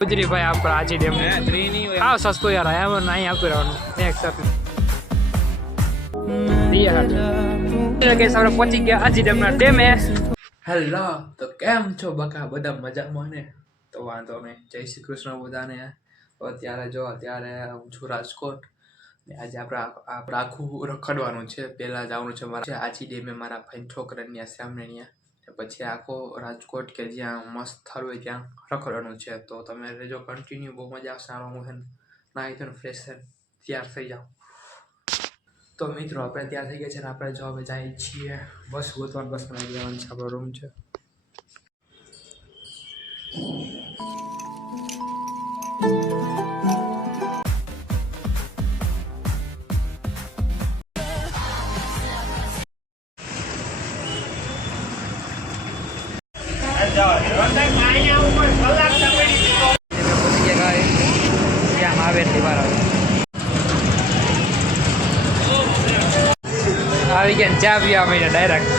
गुजरी भाई आप आज ही डेम हाँ सस्तो यार आया वो नहीं आपको रहने नेक्स्ट आप दिया है के सामने पहुंच गया आज ही डेम ना डेम है हेलो तो કેમ છો બકા બધા મજામાં ને તો વાંધો નહીં જય શ્રી કૃષ્ણ બધાને અત્યારે જો અત્યારે હું છું રાજકોટ ને આજે આપણે આખું રખડવાનું છે પહેલા જવાનું છે મારે આજી ડેમે મારા ભાઈ છોકરાની સામે ત્યાં પછી આખો રાજકોટ કે જ્યાં મસ્ત સ્થળ હોય ત્યાં રખડવાનું છે તો તમે જો કન્ટિન્યુ બહુ મજા આવશે આમાં હું નાહી તો ફ્રેશ તૈયાર થઈ જાઉં તો મિત્રો આપણે ત્યાં થઈ ગયા છે ને આપણે જો હવે જઈએ છીએ બસ ગોતવાનું બસમાં આવી જવાનું છે આપણો રૂમ છે આવી ગયા ચા પીવા માંડ્યા ડાયરેક્ટ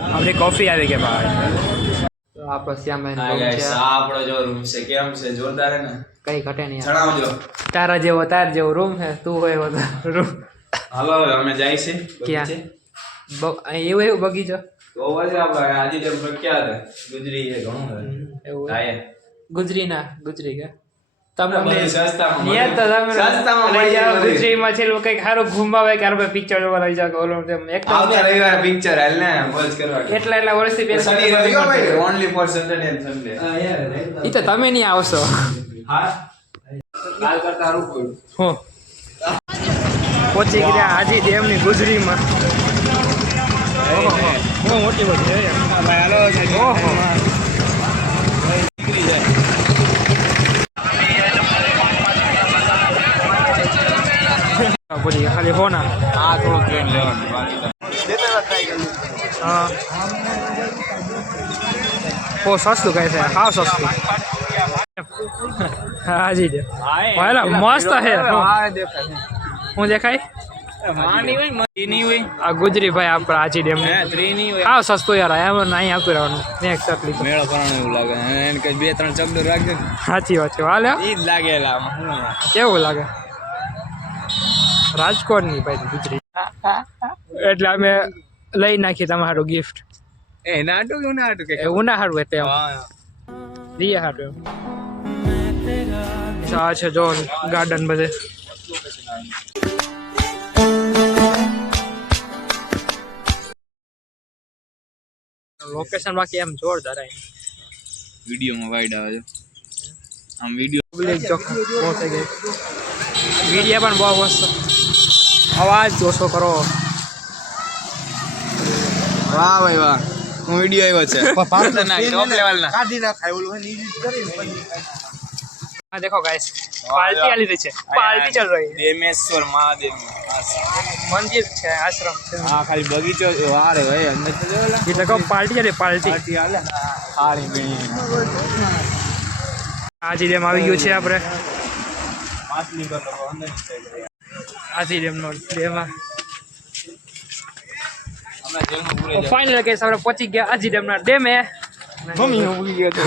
આપણી કોફી આવી ગયા ભાઈ તો આપણો શ્યામભાઈ રૂમ છે આપણો જો રૂમ છે કેમ છે જોરદાર ને કઈ ઘટે નહીં જણાવજો તાર જેવો રૂમ છે તું હોય રૂમ હાલો અમે જાય છે ક્યાં એવું બગીચો તો વાજે આપણે આજે જેમ પ્રખ્યાત ગુજરી છે ઘણું એવું થાય ગુજરી કે તમે સસ્તામાં મળી જાવ ગુજરીમાં છે કઈક સારું ઘુમાવે કે આપણે પિક્ચર જોવા લઈ જાવ ઓલો એક તો આવતા રવિવારે પિક્ચર હાલ ને મોજ કરવા એટલા વર્ષથી પહેલા શનિ રવિ ભાઈ only for Saturday and Sunday ઈ તો તમે નહીં આવશો હા કાલ કરતા સારું પડ્યું હો પહોંચી ગયા હાજી ડેમની ગુજરીમાં ઓહો બહુ મોટી બધી છે ભાઈ હાલો ઓહો નીકળી જાય બોલી ખાલી હોના આ થોડો ટ્રેન લેવાનું હા બહુ સસ્તું કહે છે હા સસ્તું હાજી ડેમ પહેલા મસ્ત છે હું દેખાય આ ગુજરી ભાઈ આપણે હાજી ડેમ હા સસ્તું યાર એમ નહીં આવતું રહેવાનું નેક્સ્ટ તકલીફ મેળો કરવાનો એવું લાગે એને કઈ બે ત્રણ શબ્દો રાખજો સાચી વાત છે હાલે ઈ જ લાગેલા કેવું લાગે રાજકોટની ભાઈ ગુજરી એટલે અમે લઈ નાખી તમારું ગિફ્ટ એ નાટું નાટું કે ઉના હારું એટલે દિયા હારું આ છે જો ગાર્ડન બધે લોકેશન બાકી એમ જોરદાર વિડીયોમાં વાઈડ આવે છે આમ વિડીયો પબ્લિક જો પહોંચી ગઈ વિડીયો પણ બહુ મસ્ત અવાજ ઓછો કરો વાહ ભાઈ વાહ હું વિડીયો આવ્યો છે પાર્ટનર ના ટોપ લેવલ ના કાઢી નાખાય ઓલું हाँ देखो गाइस पार्टी वाली रही है पार्टी चल रही है देमेश्वर महादेव मंदिर है आश्रम है हां खाली बगीचो वारे भाई अंदर तो जोला ये देखो पार्टी चले पार्टी हाले खाली मीणी आजी डेम આવી ગયો છે આપણે માછલી કરતો અંદર આજી ડેમ નો ડેમ અમે જેલમાં પૂરે જાય ફાઇનલ કે આપણે પહોંચી ગયા આજી ડેમ ના ડેમ હે મમ્મી હું ભૂલી ગયો તો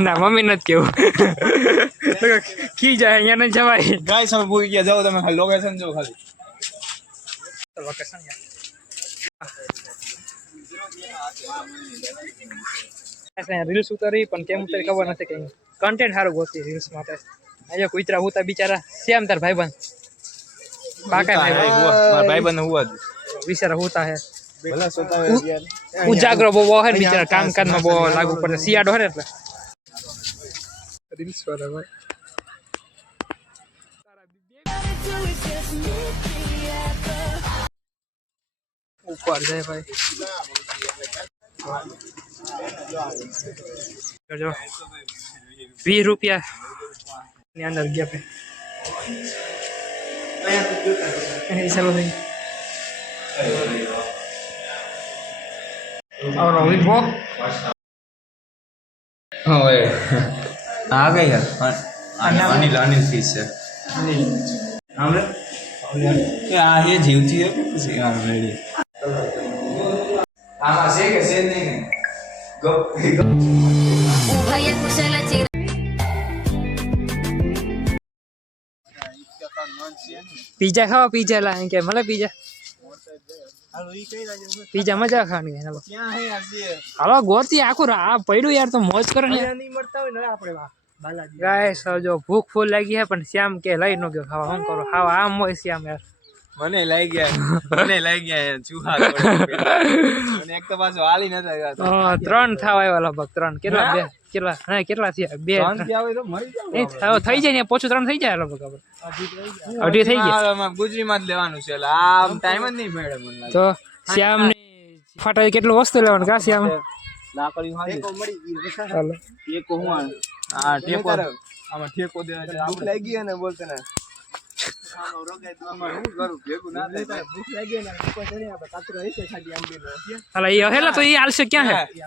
ના મમ્મી નથી કેવું કી જાય અહીંયા ન જવાય ગાઈસ અમે ભૂલી ગયા જાઓ તમે ખાલી લોકેશન જો ખાલી લોકેશન યાર રીલ્સ ઉતારી પણ કેમ ઉતારી ખબર નથી કઈ કન્ટેન્ટ સારું ગોતી રીલ્સ માટે આજે કુતરા હુતા બિચારા શ્યામ તાર ભાઈબંધ પાકા ભાઈબંધ હુવા બિચારા હુતા હે ભલા સોતા યાર ઉજાગરો બહુ હે બિચારા કામ કાજમાં બહુ લાગુ પડે શિયાળો હે એટલે રીલ્સ વાળા ભાઈ ऊपर जाए भाई जो 20 रुपया ની અંદર ગયા पे चलो भाई और रोहित वो हाँ भाई आ गई यार अनिल फीस है हमने ये जीवती है किसी काम में आमा से के से नहीं उभय कुशलचिर પીઝા ખાવા પીઝા લા કે મળે પીઝા પીઝા મજા ખાવાની હાલો હાલો ગોતી આખું આ પડ્યું યાર તો મોજ કરો ને ગાઈસ જો ભૂખ ફૂલ લાગી છે પણ શ્યામ કે લઈ ન ગયો ખાવા શું કરો ખાવા આમ હોય શ્યામ યાર મને લઈ ગયા ચૂહા અને એક તો પાછો હાલી નતા ગયા હા 3 થાવ આવ્યા લગભગ 3 કેટલા બે કેટલા ના કેટલા થયા બે આવે તો મરી જાવ એ થઈ જાય ને પોછું 3 થઈ જાય લગભગ આપણે અઢી થઈ ગયા ગુજરીમાં જ લેવાનું છે એટલે આમ ટાઈમ જ નહીં મળે મને લાગે તો શ્યામ ને ફાટા કેટલું વસ્તુ લેવાનું કા શ્યામ લાકડી હાજી હાલો ટેકો હું હા ટેકો આમાં ટેકો દેવા છે ભૂખ લાગી ગઈ ને બોલતે ને હાલો એ હેલા તો એ હાલશે ક્યાં છે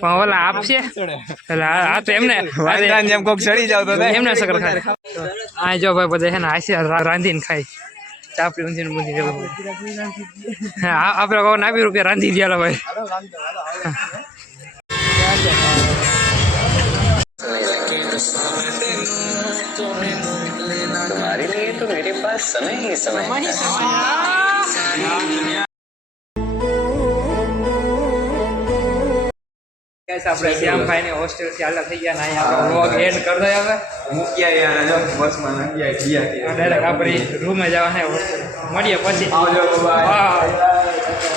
પણ ઓલા આપશે એટલે આ તો એમને જેમ કોક ચડી જાવ તો એમને સકર ખાય આ જો ભાઈ બધા હે ને આશે રાંધીને ખાય ચાપડી ઊંધીને ઊંધી જેવું હા આપણે કહો ને 20 રૂપિયા રાંધી ગયા ભાઈ तुम्हारे लिए तो मेरे पास समय ही समय है। આપણે શ્યામ ભાઈ ને હોસ્ટેલ થી આલા થઈ ગયા ને અહીંયા આપણો વ્લોગ એન્ડ કરી દઈએ હવે મૂક્યા યાર જો બસમાં નાખ્યા ગયા ડાયરેક્ટ આપણી રૂમે જવા ને મળીએ પછી આવજો બાય બાય